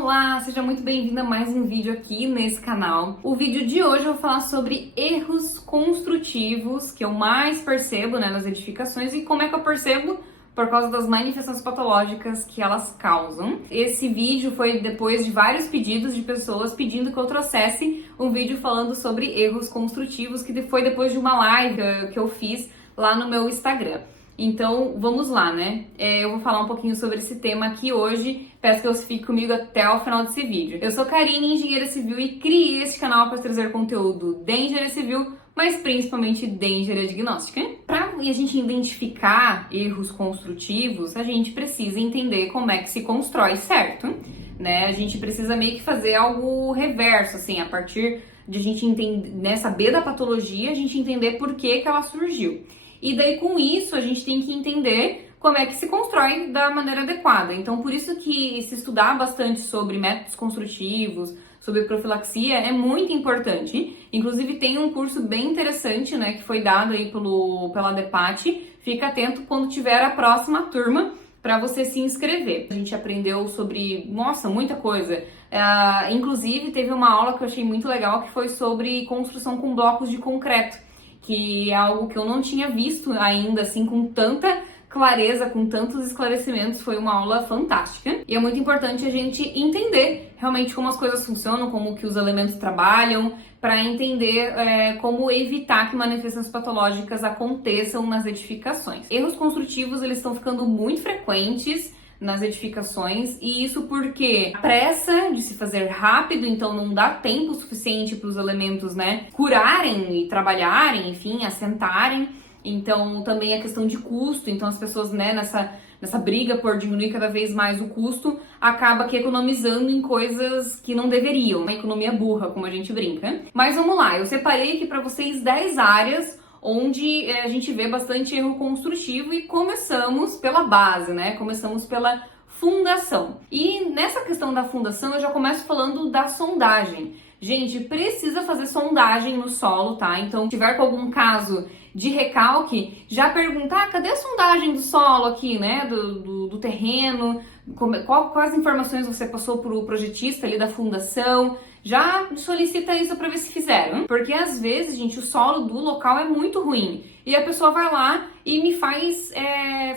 Olá, seja muito bem-vinda a mais um vídeo aqui nesse canal. O vídeo de hoje eu vou falar sobre erros construtivos que eu mais percebo, nas edificações e como é que eu percebo por causa das manifestações patológicas que elas causam. Esse vídeo foi depois de vários pedidos de pessoas pedindo que eu trouxesse um vídeo falando sobre erros construtivos, que foi depois de uma live que eu fiz lá no meu Instagram. Então, vamos lá, eu vou falar um pouquinho sobre esse tema aqui hoje. Peço que você fique comigo até o final desse vídeo. Eu sou Karine, engenheira civil, e criei este canal para trazer conteúdo de engenharia civil, mas principalmente de engenharia diagnóstica. Para a gente identificar erros construtivos, a gente precisa entender como é que se constrói, certo? A gente precisa meio que fazer algo reverso, assim, a partir de a gente entender, saber da patologia, a gente entender por que ela surgiu. E daí, com isso, a gente tem que entender como é que se constrói da maneira adequada. Então, por isso que se estudar bastante sobre métodos construtivos, sobre profilaxia, é muito importante. Inclusive, tem um curso bem interessante, que foi dado aí pela DEPAT. Fica atento quando tiver a próxima turma para você se inscrever. A gente aprendeu sobre, muita coisa. Inclusive, teve uma aula que eu achei muito legal, que foi sobre construção com blocos de concreto, que é algo que eu não tinha visto ainda, assim, com tanta clareza, com tantos esclarecimentos. Foi uma aula fantástica. E é muito importante a gente entender realmente como as coisas funcionam, como que os elementos trabalham, para entender como evitar que manifestações patológicas aconteçam nas edificações. Erros construtivos, eles estão ficando muito frequentes nas edificações, e isso porque a pressa de se fazer rápido, então não dá tempo suficiente para os elementos, curarem e trabalharem, enfim, assentarem. Então também a questão de custo, então as pessoas, nessa briga por diminuir cada vez mais o custo, acaba que economizando em coisas que não deveriam, uma economia burra, como a gente brinca. Mas vamos lá, eu separei aqui para vocês 10 áreas onde a gente vê bastante erro construtivo, e começamos pela base, Começamos pela fundação. E nessa questão da fundação eu já começo falando da sondagem. Gente, precisa fazer sondagem no solo, tá? Então, se tiver com algum caso de recalque, já perguntar, cadê a sondagem do solo aqui, do terreno? Quais informações você passou pro projetista ali da fundação? Já solicita isso para ver se fizeram. Porque às vezes, gente, o solo do local é muito ruim e a pessoa vai lá e me faz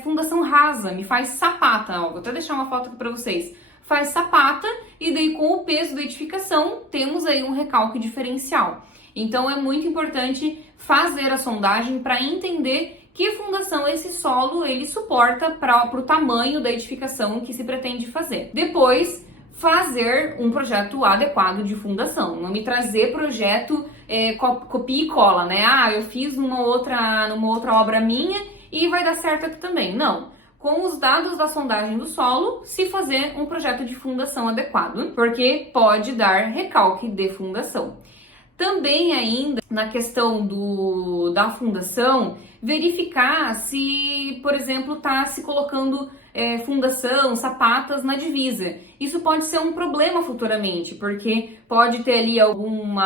fundação rasa, me faz sapata. Vou até deixar uma foto aqui para vocês. Faz sapata, e daí com o peso da edificação temos aí um recalque diferencial. Então é muito importante fazer a sondagem para entender que fundação esse solo ele suporta para o tamanho da edificação que se pretende fazer. Depois, fazer um projeto adequado de fundação. Não me trazer projeto copia e cola, eu fiz numa outra obra minha e vai dar certo aqui também. Não. Com os dados da sondagem do solo, se fazer um projeto de fundação adequado, porque pode dar recalque de fundação. Também ainda na questão da fundação, verificar se, por exemplo, está se colocando fundação, sapatas na divisa. Isso pode ser um problema futuramente, porque pode ter ali algum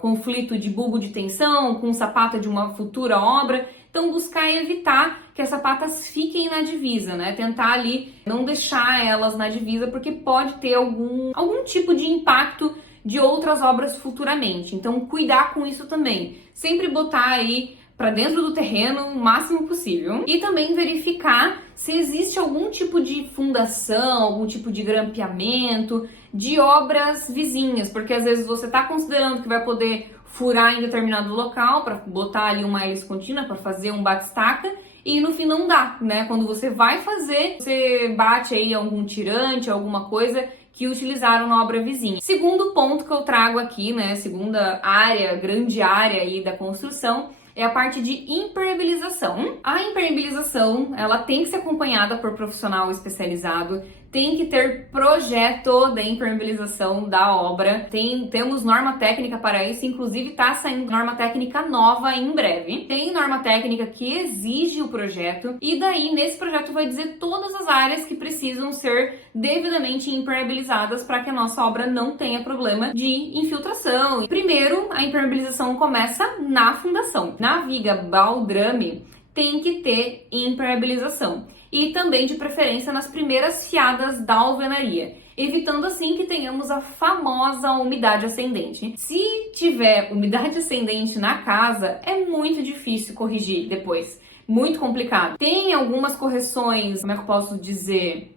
conflito de bulbo de tensão com sapata de uma futura obra. Então, buscar evitar que as sapatas fiquem na divisa, Tentar ali não deixar elas na divisa, porque pode ter algum tipo de impacto de outras obras futuramente. Então, cuidar com isso também. Sempre botar aí para dentro do terreno o máximo possível. E também verificar se existe algum tipo de fundação, algum tipo de grampeamento de obras vizinhas, porque às vezes você está considerando que vai poder furar em determinado local para botar ali uma hélice contínua, para fazer um bate-estaca, e no fim não dá, Quando você vai fazer, você bate aí algum tirante, alguma coisa que utilizaram na obra vizinha. Segundo ponto que eu trago aqui, segunda área, grande área aí da construção, é a parte de impermeabilização. A impermeabilização, ela tem que ser acompanhada por profissional especializado, tem que ter projeto de impermeabilização da obra. Temos norma técnica para isso, inclusive está saindo norma técnica nova em breve. Tem norma técnica que exige o projeto, e daí nesse projeto vai dizer todas as áreas que precisam ser devidamente impermeabilizadas para que a nossa obra não tenha problema de infiltração. Primeiro, a impermeabilização começa na fundação. Na viga baldrame tem que ter impermeabilização. E também, de preferência, nas primeiras fiadas da alvenaria. evitando assim que tenhamos a famosa umidade ascendente. Se tiver umidade ascendente na casa, é muito difícil corrigir depois, muito complicado. Tem algumas correções, como é que eu posso dizer,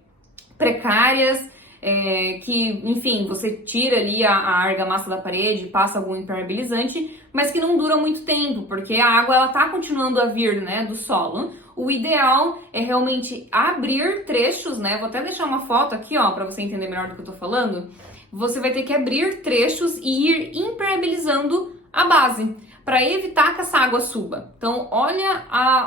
precárias, que, enfim, você tira ali a argamassa da parede, passa algum impermeabilizante, mas que não dura muito tempo, porque a água ela tá continuando a vir, né, do solo. O ideal é realmente abrir trechos, né? Vou até deixar uma foto aqui, ó, para você entender melhor do que eu tô falando. Você vai ter que abrir trechos e ir impermeabilizando a base, para evitar que essa água suba. Então, olha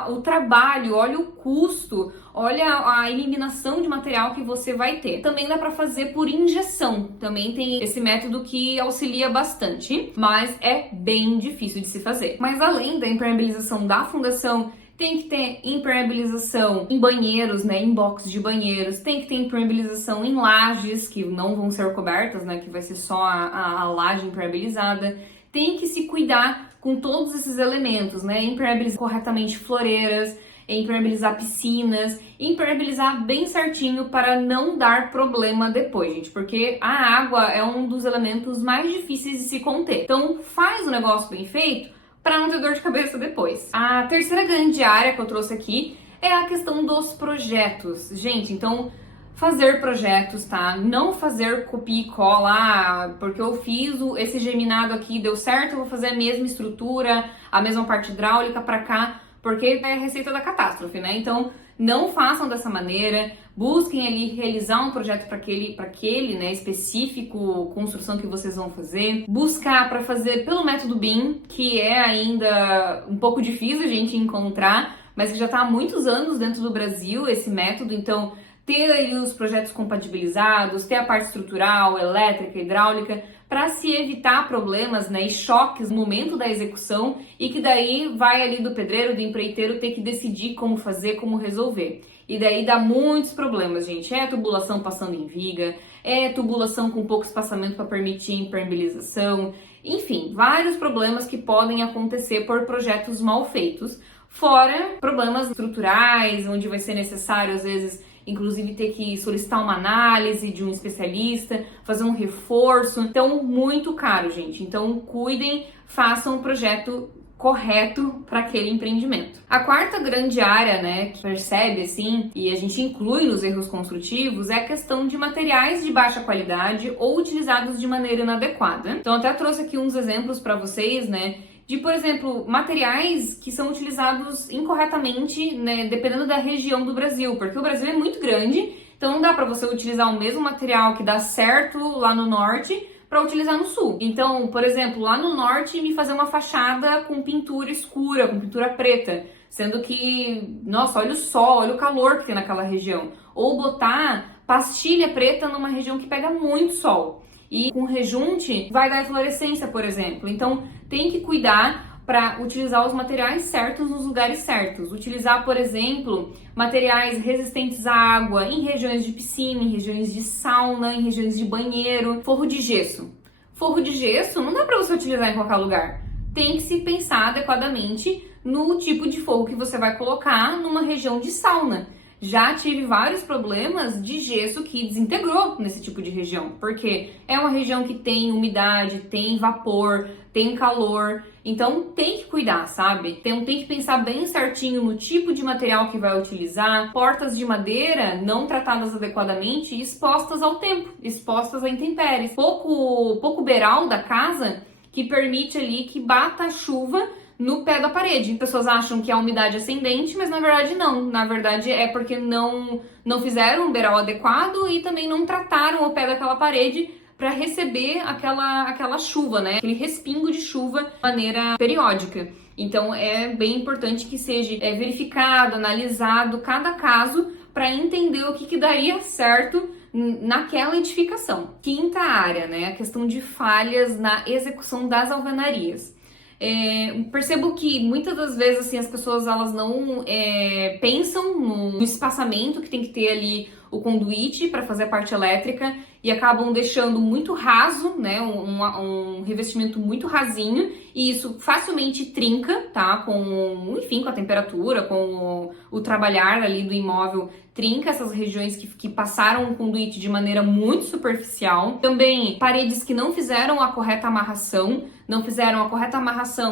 o trabalho, olha o custo, olha a eliminação de material que você vai ter. Também dá para fazer por injeção. Também tem esse método que auxilia bastante, mas é bem difícil de se fazer. Mas além da impermeabilização da fundação, tem que ter impermeabilização em banheiros, né, em boxes de banheiros, tem que ter impermeabilização em lajes, que não vão ser cobertas, né, que vai ser só a laje impermeabilizada. Tem que se cuidar com todos esses elementos, né, impermeabilizar corretamente floreiras, impermeabilizar piscinas, impermeabilizar bem certinho para não dar problema depois, gente, porque a água é um dos elementos mais difíceis de se conter. Então, faz o negócio bem feito para não ter dor de cabeça depois. A terceira grande área que eu trouxe aqui é a questão dos projetos. Gente, então, fazer projetos, tá? Não fazer copia e cola, porque eu fiz esse geminado aqui, deu certo, eu vou fazer a mesma estrutura, a mesma parte hidráulica para cá, porque é a receita da catástrofe, né? Então, não façam dessa maneira, busquem ali realizar um projeto para aquele, né, específico, construção que vocês vão fazer. Buscar para fazer pelo método BIM, que é ainda um pouco difícil a gente encontrar, mas que já está há muitos anos dentro do Brasil, esse método. Então, ter aí os projetos compatibilizados, ter a parte estrutural, elétrica, hidráulica, para se evitar problemas, né, e choques no momento da execução, e que daí vai ali do pedreiro, do empreiteiro ter que decidir como fazer, como resolver. E daí dá muitos problemas, gente. É tubulação passando em viga, é tubulação com pouco espaçamento para permitir impermeabilização, enfim, vários problemas que podem acontecer por projetos mal feitos, fora problemas estruturais, onde vai ser necessário, às vezes, inclusive ter que solicitar uma análise de um especialista, fazer um reforço. Então, muito caro, gente. Então, cuidem, façam um projeto correto para aquele empreendimento. A quarta grande área, né, que percebe assim, e a gente inclui nos erros construtivos, é a questão de materiais de baixa qualidade ou utilizados de maneira inadequada. Então, até trouxe aqui uns exemplos para vocês, né, de, por exemplo, materiais que são utilizados incorretamente, né, dependendo da região do Brasil, porque o Brasil é muito grande, então não dá para você utilizar o mesmo material que dá certo lá no norte para utilizar no sul. Então, por exemplo, lá no norte, me fazer uma fachada com pintura escura, com pintura preta, sendo que, nossa, olha o sol, olha o calor que tem naquela região. Ou botar pastilha preta numa região que pega muito sol. E com rejunte vai dar eflorescência, por exemplo. Então, tem que cuidar para utilizar os materiais certos nos lugares certos. Utilizar, por exemplo, materiais resistentes à água em regiões de piscina, em regiões de sauna, em regiões de banheiro. Forro de gesso. Forro de gesso não dá para você utilizar em qualquer lugar. Tem que se pensar adequadamente no tipo de forro que você vai colocar numa região de sauna. Já tive vários problemas de gesso que desintegrou nesse tipo de região, porque é uma região que tem umidade, tem vapor, tem calor, então tem que cuidar, sabe? Tem que pensar bem certinho no tipo de material que vai utilizar. Portas de madeira não tratadas adequadamente, expostas ao tempo, expostas a intempéries. Pouco beiral da casa que permite ali que bata a chuva no pé da parede. As pessoas acham que é a umidade ascendente, mas na verdade não. Na verdade é porque não fizeram um beiral adequado e também não trataram o pé daquela parede para receber aquela chuva, né? Aquele respingo de chuva de maneira periódica. Então é bem importante que seja verificado, analisado cada caso para entender o que daria certo naquela edificação. Quinta área, né? A questão de falhas na execução das alvenarias. Percebo que muitas das vezes assim, as pessoas elas não pensam no espaçamento que tem que ter ali o conduíte para fazer a parte elétrica e acabam deixando muito raso, né, um revestimento muito rasinho e isso facilmente trinca, tá? Enfim, com a temperatura, com o trabalhar ali do imóvel, trinca essas regiões que passaram o conduíte de maneira muito superficial. Também paredes que não fizeram a correta amarração,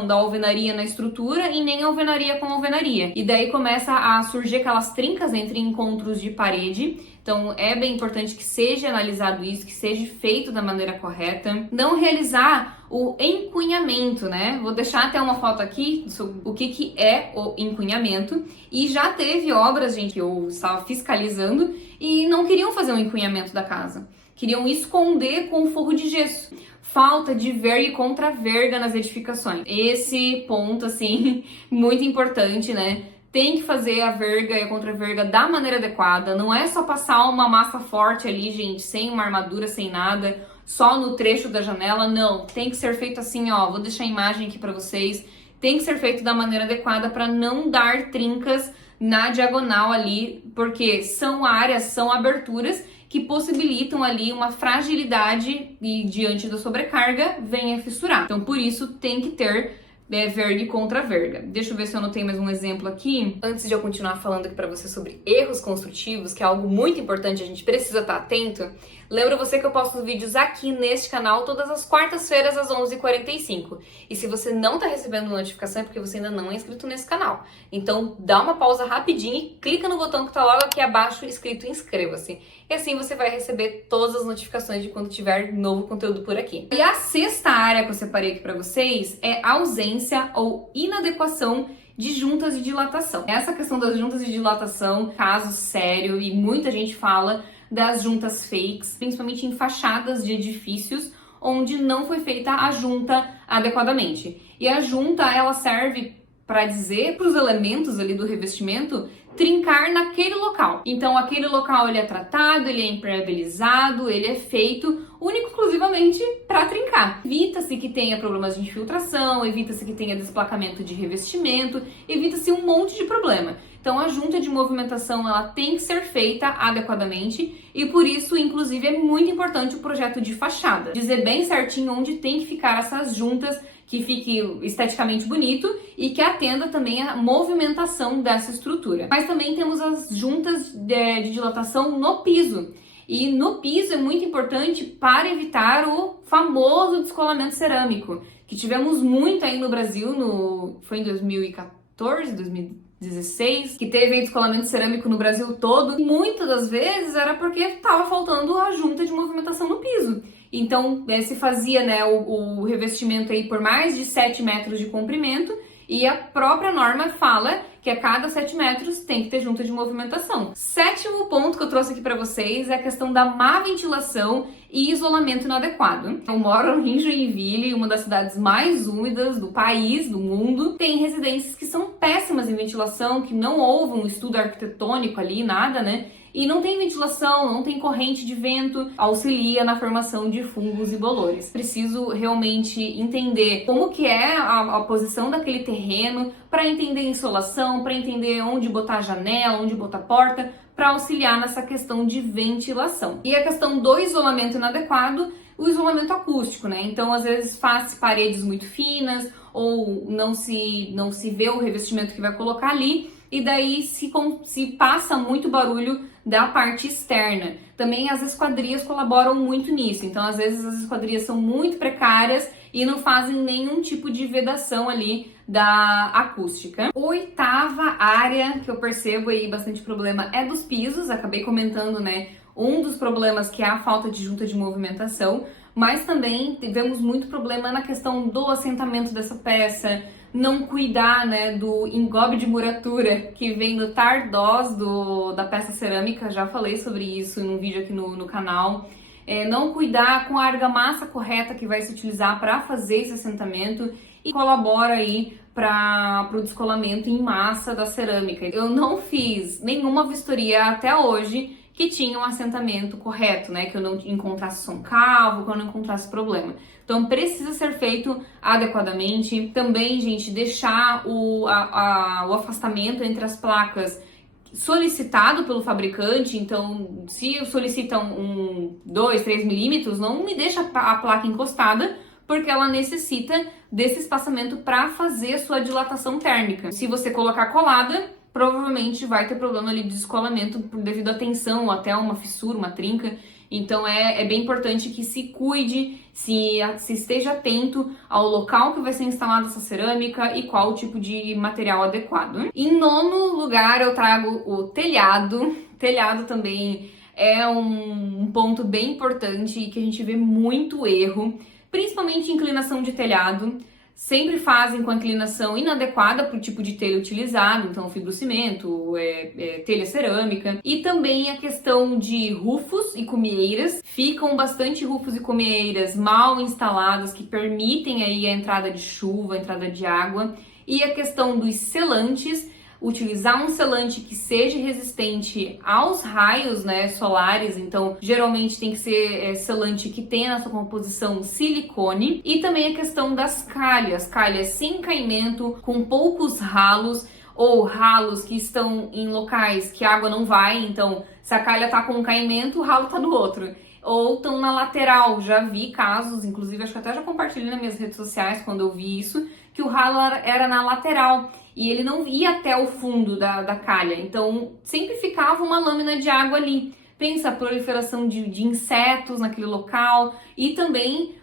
da alvenaria na estrutura e nem alvenaria com alvenaria. E daí começa a surgir aquelas trincas entre encontros de parede. Então é bem importante que seja analisado isso, que seja feito da maneira correta. Não realizar o encunhamento, né? Vou deixar até uma foto aqui sobre o que é o encunhamento. E já teve obras, gente, que eu estava fiscalizando e não queriam fazer um encunhamento da casa. Queriam esconder com forro de gesso. Falta de verga e contra-verga nas edificações. Esse ponto, assim, muito importante, né? Tem que fazer a verga e a contra-verga da maneira adequada. Não é só passar uma massa forte ali, gente, sem uma armadura, sem nada, só no trecho da janela. Não, tem que ser feito assim, ó. Vou deixar a imagem aqui pra vocês. Tem que ser feito da maneira adequada para não dar trincas na diagonal ali, porque são áreas, são aberturas que possibilitam ali uma fragilidade e diante da sobrecarga venha fissurar. Então, por isso, tem que ter verga e contra-verga. Deixa eu ver se eu anotei mais um exemplo aqui. Antes de eu continuar falando aqui pra você sobre erros construtivos, que é algo muito importante, a gente precisa estar atento, lembra você que eu posto vídeos aqui neste canal todas as quartas-feiras às 11h45. E se você não tá recebendo notificação é porque você ainda não é inscrito nesse canal. Então dá uma pausa rapidinho e clica no botão que tá logo aqui abaixo escrito inscreva-se. E assim você vai receber todas as notificações de quando tiver novo conteúdo por aqui. E a sexta área que eu separei aqui pra vocês é ausência ou inadequação de juntas de dilatação. Essa questão das juntas de dilatação, caso sério, e muita gente fala das juntas fakes, principalmente em fachadas de edifícios onde não foi feita a junta adequadamente. E a junta, ela serve para dizer para os elementos ali do revestimento trincar naquele local. Então aquele local ele é tratado, ele é impermeabilizado, ele é feito único exclusivamente para trincar. Evita-se que tenha problemas de infiltração, evita-se que tenha desplacamento de revestimento, evita-se um monte de problema. Então a junta de movimentação ela tem que ser feita adequadamente e por isso, inclusive, é muito importante o projeto de fachada. Dizer bem certinho onde tem que ficar essas juntas, que fique esteticamente bonito e que atenda também a movimentação dessa estrutura. Mas também temos as juntas de dilatação no piso. E no piso é muito importante para evitar o famoso descolamento cerâmico, que tivemos muito aí no Brasil, foi em 2014, 2016, que teve descolamento cerâmico no Brasil todo. E muitas das vezes era porque estava faltando a junta de movimentação no piso. Então, se fazia, né, o revestimento aí por mais de 7 metros de comprimento e a própria norma fala que a cada 7 metros tem que ter junta de movimentação. Sétimo ponto que eu trouxe aqui para vocês é a questão da má ventilação e isolamento inadequado. Eu moro em Joinville, uma das cidades mais úmidas do país, do mundo. Tem residências que são péssimas em ventilação, que não houve um estudo arquitetônico ali, nada, né? E não tem ventilação, não tem corrente de vento, auxilia na formação de fungos e bolores. Preciso realmente entender como que é a posição daquele terreno, para entender insolação, para entender onde botar a janela, onde botar a porta, para auxiliar nessa questão de ventilação. E a questão do isolamento inadequado, o isolamento acústico, né? Então, às vezes, faz paredes muito finas, ou não se vê o revestimento que vai colocar ali, e daí se passa muito barulho da parte externa. Também as esquadrias colaboram muito nisso, então às vezes as esquadrias são muito precárias e não fazem nenhum tipo de vedação ali da acústica. Oitava área que eu percebo aí bastante problema é dos pisos, acabei comentando, né, um dos problemas que é a falta de junta de movimentação, mas também tivemos muito problema na questão do assentamento dessa peça, não cuidar, né, do engobe de muratura que vem no tardós da peça cerâmica, já falei sobre isso em um vídeo aqui no canal. Não cuidar com a argamassa correta que vai se utilizar para fazer esse assentamento e colabora aí para o descolamento em massa da cerâmica. Eu não fiz nenhuma vistoria até hoje que tinha um assentamento correto, né? Que eu não encontrasse som cavo, que eu não encontrasse problema. Então precisa ser feito adequadamente. Também, gente, deixar o afastamento entre as placas solicitado pelo fabricante. Então, se solicitam 2, 3 milímetros, não me deixa a placa encostada, porque ela necessita desse espaçamento para fazer a sua dilatação térmica. Se você colocar colada, provavelmente vai ter problema ali de descolamento devido à tensão ou até uma fissura, uma trinca. Então é bem importante que se cuide, se esteja atento ao local que vai ser instalada essa cerâmica e qual o tipo de material adequado. Em nono lugar, eu trago o telhado. Telhado também é um ponto bem importante e que a gente vê muito erro, principalmente inclinação de telhado. Sempre fazem com a inclinação inadequada para o tipo de telha utilizado, então fibrocimento, telha cerâmica. E também a questão de rufos e cumeeiras. Ficam bastante rufos e cumeeiras mal instaladas, que permitem aí a entrada de chuva, a entrada de água. E a questão dos selantes. Utilizar um selante que seja resistente aos raios, né, solares, então geralmente tem que ser selante que tenha na sua composição silicone. E também a questão das calhas sem caimento, com poucos ralos, ou ralos que estão em locais que a água não vai, então se a calha tá com um caimento, o ralo tá no outro. Ou estão na lateral, já vi casos, inclusive acho que até já compartilhei nas minhas redes sociais quando eu vi isso, que o ralo era na lateral e ele não ia até o fundo da calha, então sempre ficava uma lâmina de água ali. Pensa a proliferação de insetos naquele local e também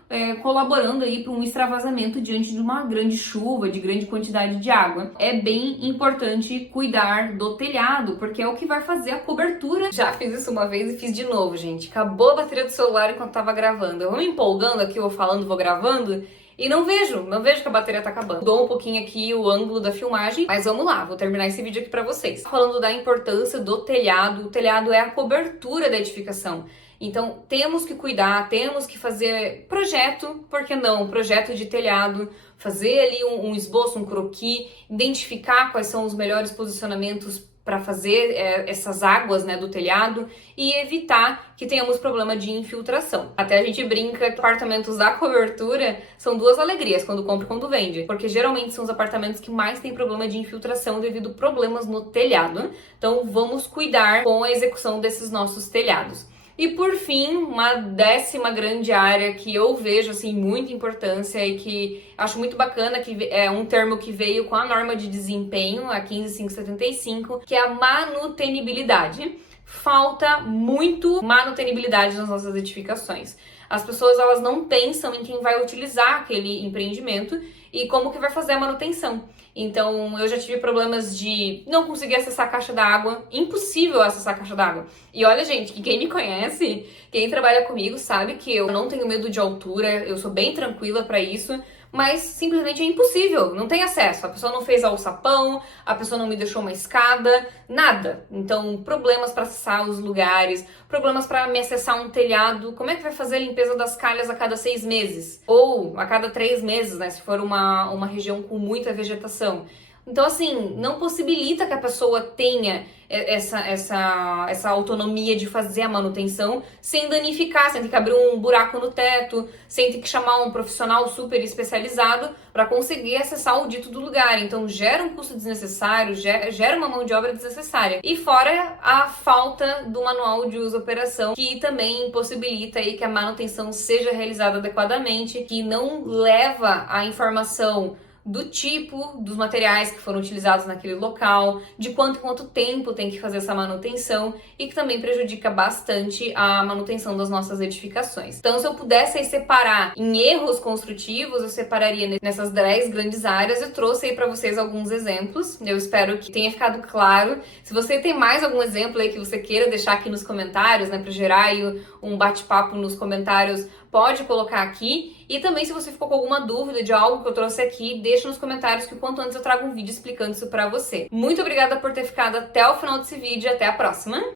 colaborando aí para um extravasamento diante de uma grande chuva, de grande quantidade de água. É bem importante cuidar do telhado, porque é o que vai fazer a cobertura. Já fiz isso uma vez e fiz de novo, gente. Acabou a bateria do celular enquanto tava gravando. Eu vou me empolgando aqui, vou falando, vou gravando. E não vejo que a bateria tá acabando. Dou um pouquinho aqui o ângulo da filmagem, mas vamos lá, vou terminar esse vídeo aqui pra vocês. Falando da importância do telhado, o telhado é a cobertura da edificação. Então, temos que cuidar, temos que fazer projeto, por que não? Projeto de telhado, fazer ali um esboço, um croquis, identificar quais são os melhores posicionamentos para fazer essas águas, né, do telhado e evitar que tenhamos problema de infiltração. Até a gente brinca que apartamentos da cobertura são duas alegrias, quando compra e quando vende, porque geralmente são os apartamentos que mais têm problema de infiltração devido a problemas no telhado. Então vamos cuidar com a execução desses nossos telhados. E por fim, uma 10ª grande área que eu vejo assim muita importância e que acho muito bacana, que é um termo que veio com a norma de desempenho, a 15575, que é a manutenibilidade. Falta muito manutenibilidade nas nossas edificações. As pessoas elas não pensam em quem vai utilizar aquele empreendimento e como que vai fazer a manutenção. Então, eu já tive problemas de não conseguir acessar a caixa d'água, impossível acessar a caixa d'água. E olha, gente, que quem me conhece, quem trabalha comigo, sabe que eu não tenho medo de altura, eu sou bem tranquila pra isso, mas simplesmente é impossível, não tem acesso. A pessoa não fez alçapão, a pessoa não me deixou uma escada, nada. Então, problemas para acessar os lugares, problemas para me acessar um telhado. Como é que vai fazer a limpeza das calhas a cada 6 meses? Ou a cada 3 meses, né? Se for uma região com muita vegetação. Então, assim, não possibilita que a pessoa tenha essa autonomia de fazer a manutenção sem danificar, sem ter que abrir um buraco no teto, sem ter que chamar um profissional super especializado para conseguir acessar o dito do lugar. Então, gera um custo desnecessário, gera uma mão de obra desnecessária. E fora a falta do manual de uso e operação, que também impossibilita aí que a manutenção seja realizada adequadamente, que não leva a informação do tipo dos materiais que foram utilizados naquele local, de quanto tempo tem que fazer essa manutenção e que também prejudica bastante a manutenção das nossas edificações. Então, se eu pudesse aí separar em erros construtivos, eu separaria nessas 10 grandes áreas. Eu trouxe aí para vocês alguns exemplos. Eu espero que tenha ficado claro. Se você tem mais algum exemplo aí que você queira deixar aqui nos comentários, né, para gerar aí um bate-papo nos comentários, pode colocar aqui. E também, se você ficou com alguma dúvida de algo que eu trouxe aqui, deixa nos comentários que o quanto antes eu trago um vídeo explicando isso pra você. Muito obrigada por ter ficado até o final desse vídeo e até a próxima!